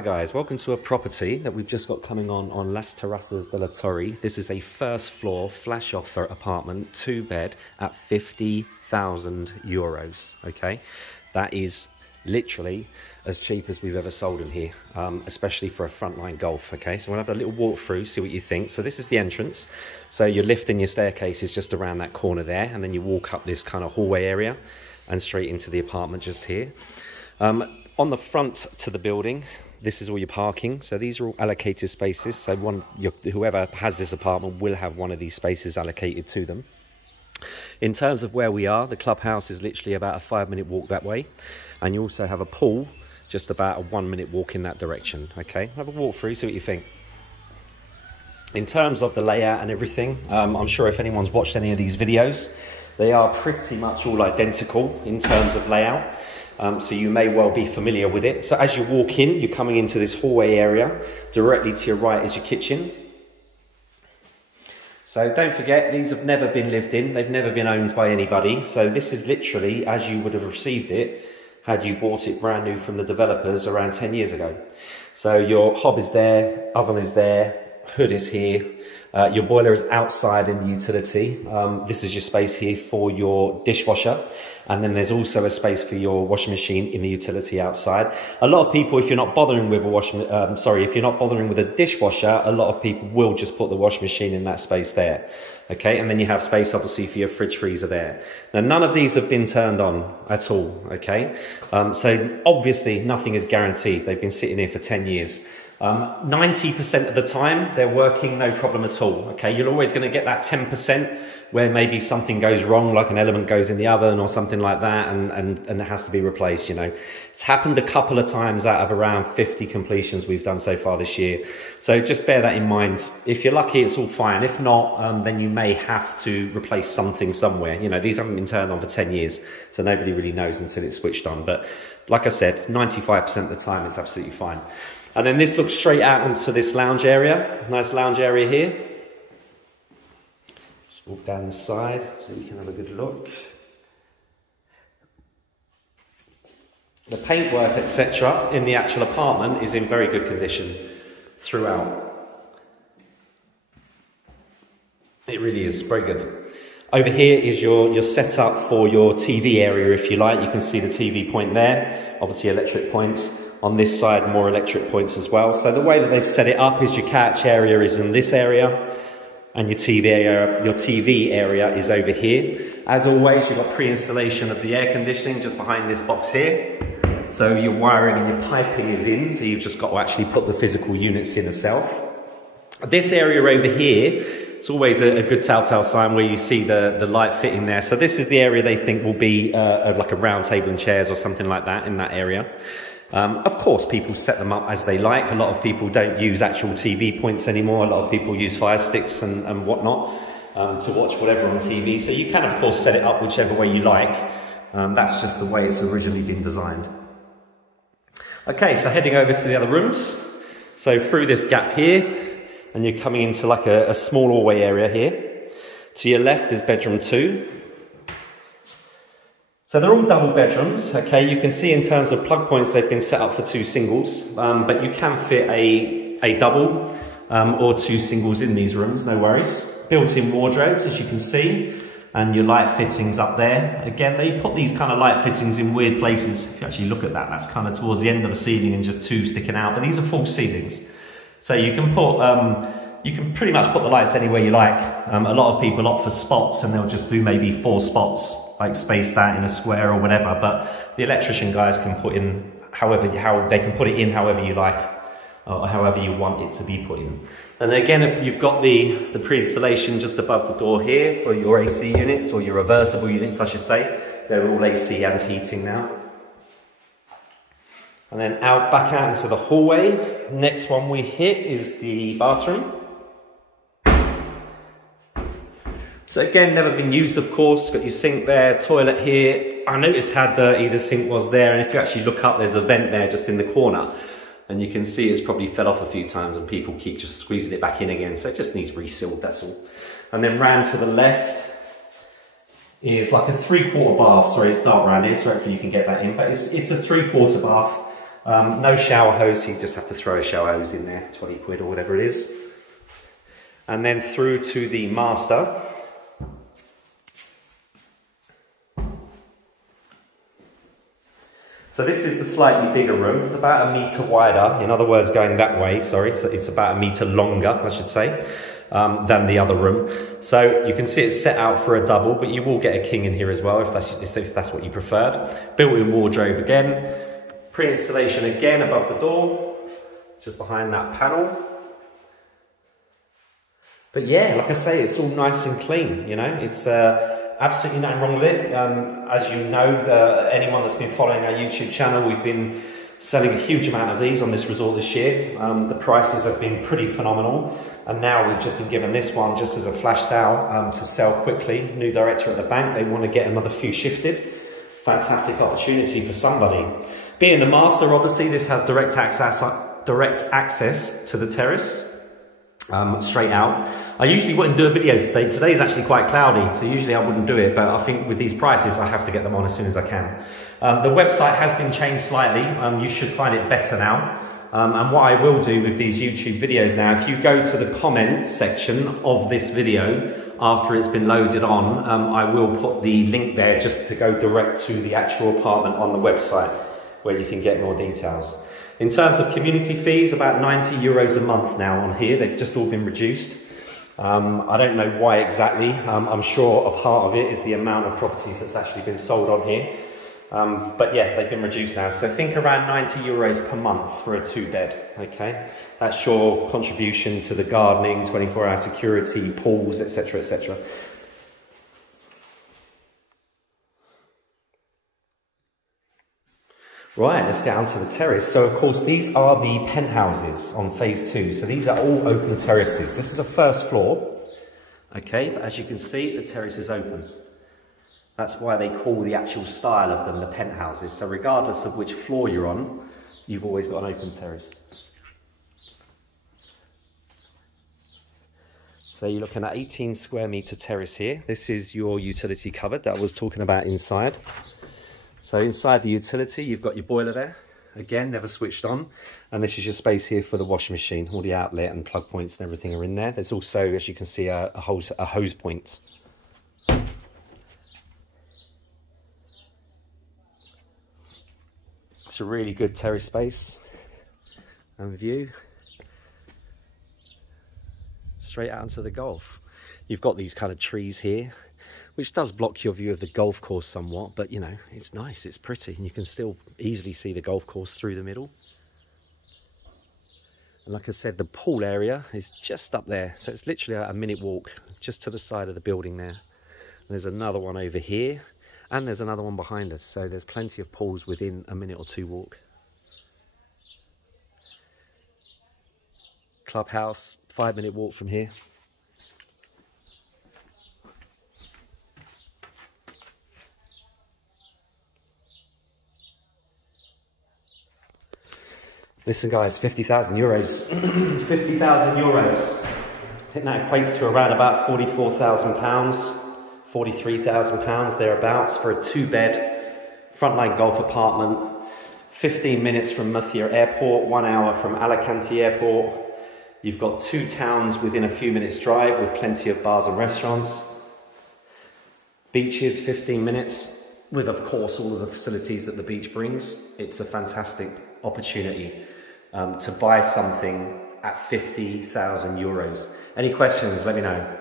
Hi guys, welcome to a property that we've just got coming on Las Terrazas de la Torre. This is a first floor flash offer apartment, 2-bed at 50,000 euros. Okay, that is literally as cheap as we've ever sold them here, especially for a Frontline Golf. Okay, so we'll have a little walk through, see what you think. So this is the entrance. So your lift and your staircase is just around that corner there, and then you walk up this kind of hallway area and straight into the apartment just here. On the front to the building, this is all your parking. So these are all allocated spaces. So whoever has this apartment will have one of these spaces allocated to them. In terms of where we are, the clubhouse is literally about a 5-minute walk that way. And you also have a pool just about a 1-minute walk in that direction. Okay, have a walk through, see what you think. In terms of the layout and everything, I'm sure if anyone's watched any of these videos, they are pretty much all identical in terms of layout. So you may well be familiar with it. So as you walk in, you're coming into this hallway area. Directly to your right is your kitchen. So don't forget, these have never been lived in. They've never been owned by anybody. So this is literally as you would have received it had you bought it brand new from the developers around 10 years ago. So your hob is there, oven is there, hood is here. Your boiler is outside in the utility. This is your space here for your dishwasher. And then there's also a space for your washing machine in the utility outside. A lot of people, if you're not bothering with if you're not bothering with a dishwasher, a lot of people will just put the washing machine in that space there. Okay, and then you have space obviously for your fridge freezer there. Now none of these have been turned on at all, okay? So obviously nothing is guaranteed. They've been sitting here for 10 years. 90% of the time they're working no problem at all. Okay, you're always going to get that 10% where maybe something goes wrong, like an element goes in the oven or something like that, and it has to be replaced. You know, it's happened a couple of times out of around 50 completions we've done so far this year. So just bear that in mind. If you're lucky, it's all fine. If not, then you may have to replace something somewhere. You know, these haven't been turned on for 10 years, so nobody really knows until it's switched on. But like I said, 95% of the time it's absolutely fine. And then this looks straight out onto this lounge area. Nice lounge area here. Just walk down the side so you can have a good look. The paintwork, etc., in the actual apartment is in very good condition throughout. It really is very good. Over here is your setup for your TV area, if you like. You can see the TV point there, obviously electric points. On this side, more electric points as well. So the way that they've set it up is your couch area is in this area, and your TV area is over here. As always, you've got pre-installation of the air conditioning just behind this box here. So your wiring and your piping is in, so you've just got to actually put the physical units in itself. This area over here, it's always a good telltale sign where you see the light fitting there. So this is the area they think will be like a round table and chairs or something like that in that area. Of course, people set them up as they like. A lot of people don't use actual TV points anymore. A lot of people use fire sticks and whatnot to watch whatever on TV. So you can, of course, set it up whichever way you like. That's just the way it's originally been designed. Okay, so heading over to the other rooms. So through this gap here, and you're coming into like a small hallway area here. To your left is bedroom 2. So they're all double bedrooms, okay? You can see in terms of plug points, they've been set up for 2 singles, but you can fit a double or 2 singles in these rooms, no worries. Built-in wardrobes, as you can see, and your light fittings up there. Again, they put these kind of light fittings in weird places. If you actually look at that, that's kind of towards the end of the ceiling and just 2 sticking out, but these are full ceilings. So you can put, you can pretty much put the lights anywhere you like. A lot of people opt for spots and they'll just do maybe 4 spots, like spaced out in a square or whatever, but the electrician guys can put in they can put it in however you like, or however you want it to be put in. And again, you've got the pre-installation just above the door here for your AC units, or your reversible units I should say. They're all AC and heating now. And then back out into the hallway. Next one we hit is the bathroom. So again, never been used, of course. Got your sink there, toilet here. I noticed how dirty the sink was there, and if you actually look up, there's a vent there just in the corner. And you can see it's probably fell off a few times and people keep just squeezing it back in again. So it just needs resealed, that's all. And then round to the left is like a 3/4 bath. Sorry, it's dark around here, so hopefully you can get that in. But it's a 3/4 bath. No shower hose, you just have to throw a shower hose in there, 20 quid or whatever it is. And then through to the master. So this is the slightly bigger room. It's about 1 metre wider, in other words, going that way, sorry. So it's about 1 metre longer, I should say, than the other room. So you can see it's set out for a double, but you will get a king in here as well, if that's what you preferred. Built-in wardrobe again. Pre-installation again above the door, just behind that panel. But yeah, like I say, it's all nice and clean, you know. It's absolutely nothing wrong with it. As you know, anyone that's been following our YouTube channel, we've been selling a huge amount of these on this resort this year. The prices have been pretty phenomenal. And now we've just been given this one just as a flash sale to sell quickly. New director at the bank, they want to get another few shifted. Fantastic opportunity for somebody. Being the master, obviously, this has direct access to the terrace, straight out. I usually wouldn't do a video today. Today is actually quite cloudy, so usually I wouldn't do it, but I think with these prices, I have to get them on as soon as I can. The website has been changed slightly. You should find it better now. And what I will do with these YouTube videos now, if you go to the comment section of this video, after it's been loaded on, I will put the link there just to go direct to the actual apartment on the website, where you can get more details. In terms of community fees, about 90 euros a month now on here. They've just all been reduced. I don't know why exactly. I'm sure a part of it is the amount of properties that's actually been sold on here. But yeah, they've been reduced now. So think around 90 euros per month for a 2-bed, okay? That's your contribution to the gardening, 24-hour security, pools, etc., etc. Right, let's get on to the terrace. So of course, these are the penthouses on phase 2. So these are all open terraces. This is a first floor, okay? But as you can see, the terrace is open. That's why they call the actual style of them the penthouses. So regardless of which floor you're on, you've always got an open terrace. So you're looking at 18 square metre terrace here. This is your utility cupboard that I was talking about inside. So inside the utility, you've got your boiler there. Again, never switched on. And this is your space here for the washing machine. All the outlet and plug points and everything are in there. There's also, as you can see, a hose point. It's a really good terrace space and view. Straight out into the Gulf. You've got these kind of trees here, which does block your view of the golf course somewhat, but you know, it's nice, it's pretty, and you can still easily see the golf course through the middle. And like I said, the pool area is just up there, so it's literally a minute walk just to the side of the building there. And there's another one over here, and there's another one behind us, so there's plenty of pools within a minute or two walk. Clubhouse, 5-minute walk from here. Listen guys, 50,000 euros. 50,000 euros. I think that equates to around about £44,000, £43,000 thereabouts for a 2-bed Frontline golf apartment. 15 minutes from Murcia Airport, 1 hour from Alicante Airport. You've got 2 towns within a few minutes drive with plenty of bars and restaurants. Beaches, 15 minutes, with of course all of the facilities that the beach brings. It's a fantastic opportunity to buy something at 50,000 euros. Any questions, let me know.